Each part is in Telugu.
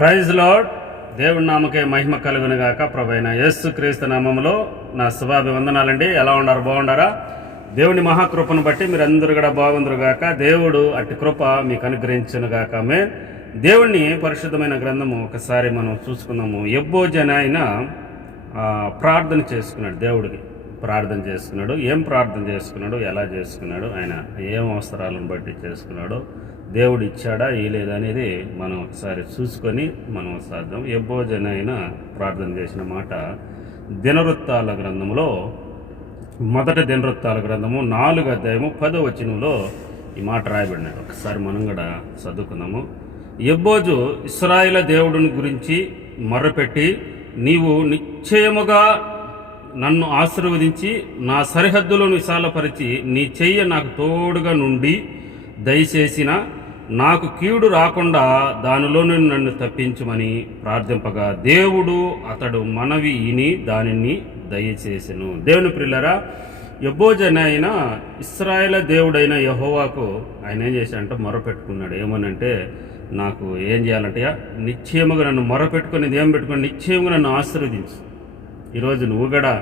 Praise lord. దేవుడి నామకే మహిమ కలుగును గాక. ప్రభువైన యేసు క్రీస్తు నామములో నా శుభాభివందనాలండి. ఎలా ఉన్నారు? బాగుండారా? దేవుని మహాకృపను బట్టి మీరందరూ కూడా బాగుందరు గాక. దేవుడు అట్టి కృప మీకు అనుగ్రహించును గాక. దేవుణ్ణి పరిశుద్ధమైన గ్రంథము ఒకసారి మనం చూసుకుందాము. యెబ్బోజన ఆయన ప్రార్థన చేసుకున్నాడు. దేవుడికి ప్రార్థన చేసుకున్నాడు. ఏం ప్రార్థన చేసుకున్నాడు, ఎలా చేసుకున్నాడు, ఆయన ఏం అవసరాలను బట్టి చేసుకున్నాడు, దేవుడు ఇచ్చాడా ఇయ్యలేదా అనేది మనం ఒకసారి చూసుకొని మనం సాధ్యం. యెబ్బోజన ఆయన ప్రార్థన చేసిన మాట దినవృత్తాల గ్రంథములో, మొదటి దినవృత్తాల గ్రంథము 4వ అధ్యాయము 10వ వచనంలో ఈ మాట రాయబడినాయి. ఒకసారి మనం కూడా చదువుకుందాము. యెబ్బోజు ఇశ్రాయేలు దేవుడిని గురించి మొర్రపెట్టి, నీవు నిశ్చయముగా నన్ను ఆశీర్వదించి నా సరిహద్దులను విశాలపరిచి నీ చెయ్యి నాకు తోడుగా నుండి దయచేసిన నాకు కీడు రాకుండా దానిలో నుండి నన్ను తప్పించమని ప్రార్థింపగా దేవుడు అతడు మనవి విని దానిని దయచేసెను. దేవుని ప్రియులారా, యెబ్బోజన అయిన ఇశ్రాయేలు దేవుడైన యెహోవాకు ఆయన ఏం చేశాడంటే మొరపెట్టుకున్నాడు. ఏమనంటే, నాకు ఏం చేయాలంటే నిశ్చయముగా నన్ను మొరపెట్టుకుని ఏం పెట్టుకుని నిశ్చయముగా నన్ను ఆశీర్వదించు. ఈరోజు నువ్వు కూడా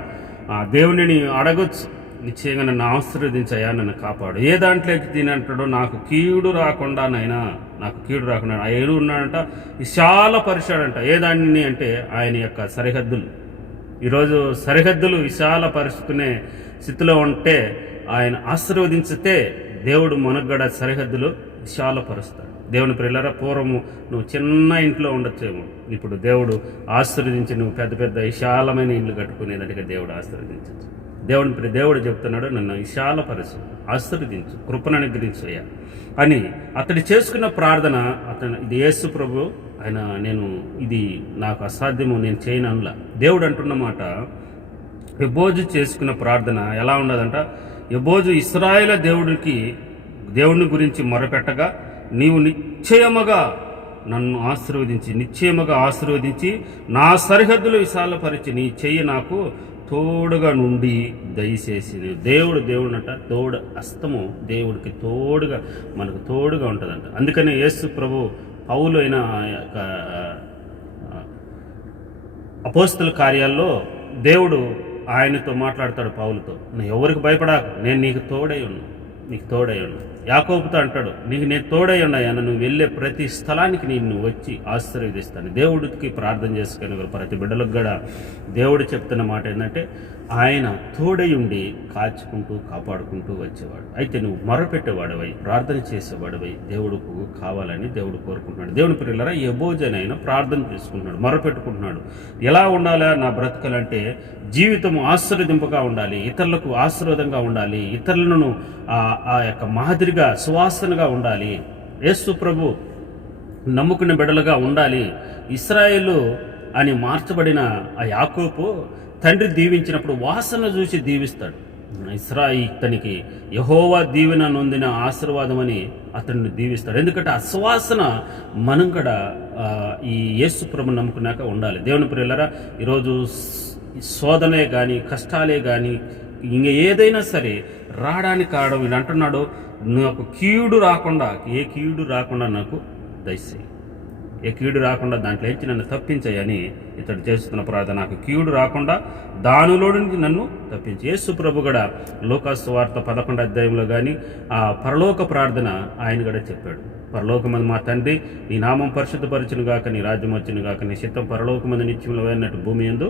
దేవునిని అడగొచ్చు, నిశ్చయంగా నన్ను ఆశీర్వదించయ్యా, నన్ను కాపాడు. ఏ దాంట్లోకి తినంటాడో నాకు కీడు రాకుండా నైనా, నాకు కీడు రాకుండా ఆయన ఉన్నాడంట, విశాల పరిచాడంట. ఏ దాన్ని అంటే ఆయన యొక్క సరిహద్దులు. ఈరోజు సరిహద్దులు విశాల పరుచుకునే స్థితిలో ఉంటే ఆయన ఆశీర్వదించితే దేవుడు మనకు కూడా సరిహద్దులు విశాలపరుస్తాడు. దేవుని ప్రియులారా, పూర్వము నువ్వు చిన్న ఇంట్లో ఉండొచ్చేమో, ఇప్పుడు దేవుడు ఆశీర్వదించి నువ్వు పెద్ద పెద్ద విశాలమైన ఇల్లు కట్టుకునేదానికి దేవుడు ఆశీర్వదించచ్చు. దేవుడు చెప్తున్నాడు, నన్ను విశాలపరచు, ఆశీర్వదించు, కృపను అనుగ్రహించయ్యా అని అతడు చేసుకున్న ప్రార్థన. ఇది యేసు ప్రభు ఆయన, నేను ఇది నాకు అసాధ్యము, నేను చేయను అనలా. దేవుడు అంటున్న మాట, యెబ్బోజు చేసుకున్న ప్రార్థన ఎలా ఉండదంట, యెబ్బోజు ఇశ్రాయేలు దేవుని గురించి మొరపెట్టగా, నీవు నిశ్చయముగా నన్ను నిశ్చయముగా ఆశీర్వదించి నా సరిహద్దులు విశాలపరిచి నీ చెయ్యి నాకు తోడుగా నుండి దయచేసి. దేవుడునట తోడు హస్తము దేవుడికి తోడుగా, మనకు తోడుగా ఉంటుందంట. అందుకనే యేసు ప్రభు పౌలు అయిన అపోస్తల కార్యాల్లో దేవుడు ఆయనతో మాట్లాడతాడు పౌలుతో, నువ్వు ఎవరికి భయపడాకు, నేను నీకు తోడై ఉన్నా. యాకోబుతో అంటాడు, నీకు నేను తోడై ఉన్నాయా, నువ్వు వెళ్ళే ప్రతి స్థలానికి నేను వచ్చి ఆశీర్వదిస్తాను. దేవుడికి ప్రార్థన చేసుకుని ప్రతి బిడ్డలకు కూడా దేవుడు చెప్తున్న మాట ఏంటంటే, ఆయన తోడై ఉండి కాచుకుంటూ కాపాడుకుంటూ వచ్చేవాడు. అయితే నువ్వు మొరపెట్టేవాడవై, ప్రార్థన చేసేవాడవై దేవుడుకు కావాలని దేవుడు కోరుకుంటున్నాడు. దేవుని ప్రియులారా, యెబ్బోజన అయినా ప్రార్థన చేసుకుంటున్నాడు, మొరపెట్టుకుంటున్నాడు. ఎలా ఉండాలా నా బ్రతకలంటే, జీవితం ఆశీర్వదింపుగా ఉండాలి, ఇతరులకు ఆశీర్వాదంగా ఉండాలి, ఇతరులను ఆ యొక్క మాదిరిగా సువాసనగా ఉండాలి, యేసు ప్రభు నమ్ముకునే బిడ్డలుగా ఉండాలి. ఇశ్రాయేలు అని మార్చబడిన ఆ యాకోబు తండ్రి దీవించినప్పుడు వాసన చూసి దీవిస్తాడు. ఇతనికి యెహోవా దీవెన నొందిన ఆశీర్వాదం అని అతన్ని దీవిస్తాడు. ఎందుకంటే ఆ సువాసన మనం కూడా ఈ యేసు ప్రభు నమ్ముకున్నాక ఉండాలి. దేవుని ప్రియులారా, ఈరోజు శోధనే కానీ, కష్టాలే కానీ, ఇంకా ఏదైనా సరే రావడానికి కావడం, వీడు అంటున్నాడు, నాకు కీడు రాకుండా, ఏ కీడు రాకుండా నాకు దయచేయి, ఏ కీడు రాకుండా దాంట్లో ఇచ్చి నన్ను తప్పించాయని ఇతడు చేస్తున్న ప్రార్థన. నాకు కీడు రాకుండా దానిలో నుంచి నన్ను తప్పించి. యేసు ప్రభు కూడా లూకాసు సువార్త 11వ అధ్యాయంలో కానీ ఆ పరలోక ప్రార్థన ఆయన కూడా చెప్పాడు. పరలోకమందు మా తండ్రి, నీ నామం పరిశుద్ధపరచును గాక, నీ రాజ్యం వచ్చును గాక, నీ చిత్తం పరలోకమందు నిత్యములు వేరినట్టు భూమి యందు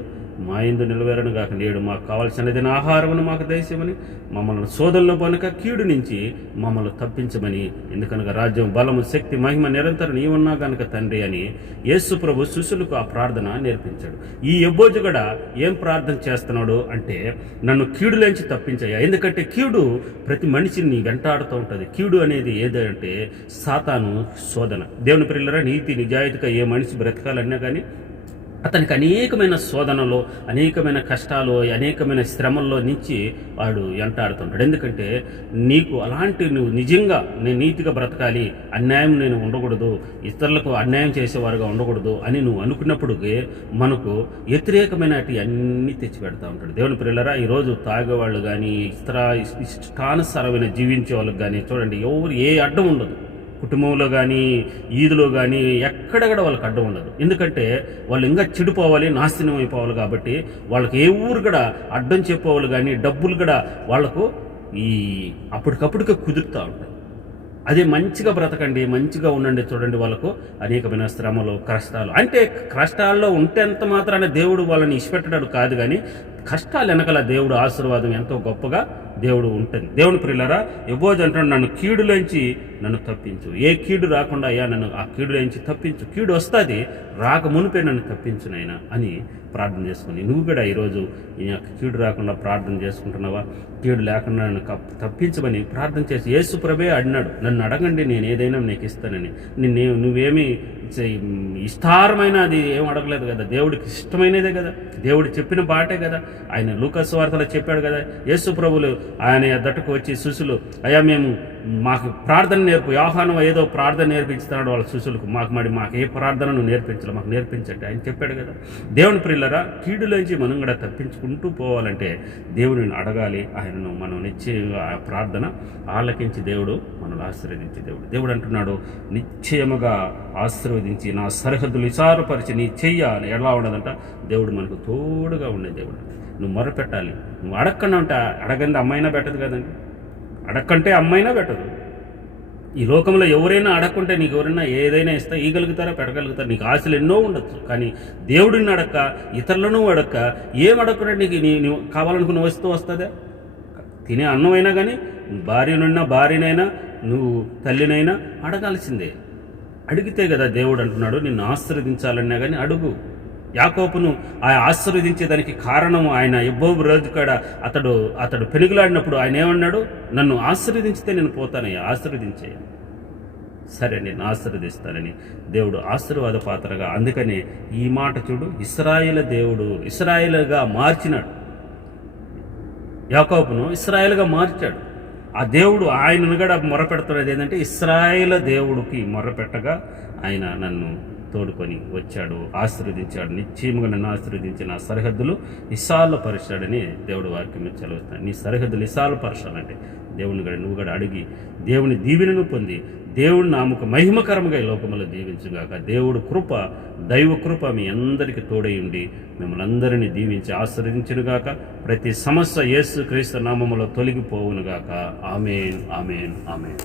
మా యందు నిలవేరను గాక, నేడు మాకు కావాల్సినది ఆహారమును మాకు దయచేయమని, మమ్మల్ని శోధనలో పనుక కీడు నుంచి మమ్మల్ని తప్పించమని, ఎందుకనగా రాజ్యం, బలము, శక్తి, మహిమ నిరంతరం నీవున్నా గనుక తండ్రి అని యేసు ప్రభు శిష్యులకు ఆ ప్రార్థన నేర్పించాడు. ఈ యెబ్బోజు కూడా ఏం ప్రార్థన చేస్తున్నాడు అంటే, నన్ను కీడులోంచి తప్పించాయా. ఎందుకంటే కీడు ప్రతి మనిషిని వెంటాడుతూ ఉంటుంది. కీడు అనేది ఏదంటే సాతాను శోధన. దేవుని ప్రియులారా, నీతి నిజాయితీగా ఏ మనిషి బ్రతకాలన్నా కానీ అతనికి అనేకమైన శోధనలో, అనేకమైన కష్టాలు, అనేకమైన శ్రమల్లో నుంచి వాడు వెంటాడుతుంటాడు. ఎందుకంటే నీకు అలాంటి, నువ్వు నిజంగా నేను నీతిగా బ్రతకాలి, అన్యాయం నేను ఉండకూడదు, ఇతరులకు అన్యాయం చేసేవారుగా ఉండకూడదు అని నువ్వు అనుకున్నప్పుడు మనకు వ్యతిరేకమైన అన్నీ తెచ్చి పెడతా ఉంటాడు. దేవుని ప్రియులారా, ఈరోజు తాగేవాళ్ళు కానీ, ఇష్టానుసారమైన జీవించే వాళ్ళకి కానీ చూడండి, ఎవరు ఏ అడ్డం ఉండదు. కుటుంబంలో కానీ ఈదులో కానీ ఎక్కడెక్కడ వాళ్ళకి అడ్డం ఉండదు. ఎందుకంటే వాళ్ళు ఇంకా చెడిపోవాలి, నాశనం అయిపోవాలి. కాబట్టి వాళ్ళకి ఏ ఊరు కూడా అడ్డం చెప్పేవాళ్ళు కానీ డబ్బులు కూడా వాళ్ళకు అప్పటికప్పుడుగా కుదురుతూ ఉంటాయి. అదే మంచిగా బ్రతకండి, మంచిగా ఉండండి. చూడండి, వాళ్ళకు అనేకమైన శ్రమలు, కష్టాలు, అంటే కష్టాల్లో ఉంటేంత మాత్రాన దేవుడు వాళ్ళని ఇష్టపెట్టడాడు కాదు, కానీ కష్టాలు వెనకాల దేవుడు ఆశీర్వాదం ఎంతో గొప్పగా దేవుడు ఉంటుంది. దేవుని ప్రియులారా, యెహోవా అంటాడు, నన్ను కీడులోంచి నన్ను తప్పించు. ఏ కీడు రాకుండా అయ్యా నన్ను ఆ కీడులోంచి తప్పించు. కీడు వస్తుంది, రాక మునిపే నన్ను తప్పించు నాయనా అని ప్రార్థన చేసుకుని, నువ్వు కూడా ఈరోజు ఈ యొక్క కీడు రాకుండా ప్రార్థన చేసుకుంటున్నావా? కీడు లేకుండా నన్ను తప్పించమని ప్రార్థన చేసి, యేసు ప్రభే అడినాడు, నన్ను అడగండి నేను ఏదైనా నీకు ఇస్తానని. నువ్వేమి ఇష్టారమైన అది ఏం అడగలేదు కదా, దేవుడికి ఇష్టమైనదే కదా, దేవుడు చెప్పిన బాటే కదా. ఆయన లూకా సువార్తలో చెప్పాడు కదా, యేసు ప్రభులు ఆయన ఎద్దటకు వచ్చి శిష్యులు, అయ్యా మాకు ప్రార్థన నేర్పు. యోహాను ఏదో ప్రార్థన నేర్పించుతున్నాడు వాళ్ళ శిష్యులకు, మాకు ఏ ప్రార్థనను నేర్పించాలి, మాకు నేర్పించండి ఆయన చెప్పాడు కదా. దేవుని ప్రియులరా, కీడులోంచి మనం కూడా తప్పించుకుంటూ పోవాలంటే దేవుడిని అడగాలి. ఆయనను మనం నిశ్చయంగా ఆ ప్రార్థన ఆలకించి దేవుడు మనల్ని ఆశీర్వదించి దేవుడు అంటున్నాడు, నిశ్చయముగా ఆశీర్వదించి నా సరిహద్దులు విచారపరిచి నీ చెయ్యాలి. ఎలా ఉండదంట, దేవుడు మనకు తోడుగా ఉండే దేవుడు. నువ్వు మొరపెట్టాలి. నువ్వు అడగకుండా ఉంటే అడగంది అమ్మైనా పెట్టదు కదండి, అడగకంటే అమ్మైనా పెట్టదు. ఈ లోకంలో ఎవరైనా అడగకుంటే నీకు ఎవరైనా ఏదైనా ఇస్తా ఇవ్వగలుగుతారా, పెట్టగలుగుతారా? నీకు ఆశలు ఎన్నో ఉండొచ్చు, కానీ దేవుడిని అడక్క, ఇతరులను అడక్క, ఏం అడగకుండా నీకు కావాలనుకున్న వస్తువు వస్తుందా? తినే అన్నమైనా కానీ, భార్యనైనా నువ్వు తల్లినైనా అడగాల్సిందే. అడిగితే కదా దేవుడు అంటున్నాడు, నిన్ను ఆశీర్వదించాలన్నా కానీ అడుగు. యాకోబును ఆశీర్వదించేదానికి కారణము ఆయన యెహోవా రోజు కాడ అతడు పెనుగులాడినప్పుడు ఆయన ఏమన్నాడు, నన్ను ఆశీర్వదించితే నేను పోతానయ్యా, ఆశీర్వదించే. సరే, నేను ఆశీర్వదిస్తానని దేవుడు ఆశీర్వాద పాత్రగా, అందుకనే ఈ మాట చూడు, ఇశ్రాయేలు దేవుడు ఇశ్రాయేలుగా మార్చినాడు. యాకోబును ఇశ్రాయేలుగా మార్చాడు. ఆ దేవుడు ఆయనను కూడా మొరపెడుతున్నది ఏంటంటే, ఇశ్రాయేలు దేవుడికి మొరపెట్టగా ఆయన నన్ను తోడుకొని వచ్చాడు, ఆశీర్వదించాడు. నిశ్చయముగా నన్ను ఆశీర్వదించి నా సరిహద్దులు విశాలపరిచాడని దేవుడు వాక్యం చదువుతాను. నీ సరిహద్దులు విశాలపరచాలంటే దేవుని కూడా నువ్వు కూడా అడిగి దేవుని దీవెనను పొంది దేవుని నామకు మహిమకరంగా ఈ లోకములో జీవించుగాక. దేవుడు కృప, దైవ కృప మీ అందరికీ తోడై ఉండి మిమ్మల్ని అందరినీ దీవించి ఆశీర్వదించునుగాక. ప్రతి సమస్య యేసు క్రీస్తు నామములో తొలగిపోవునుగాక. ఆమేన్, ఆమేన్, ఆమేన్.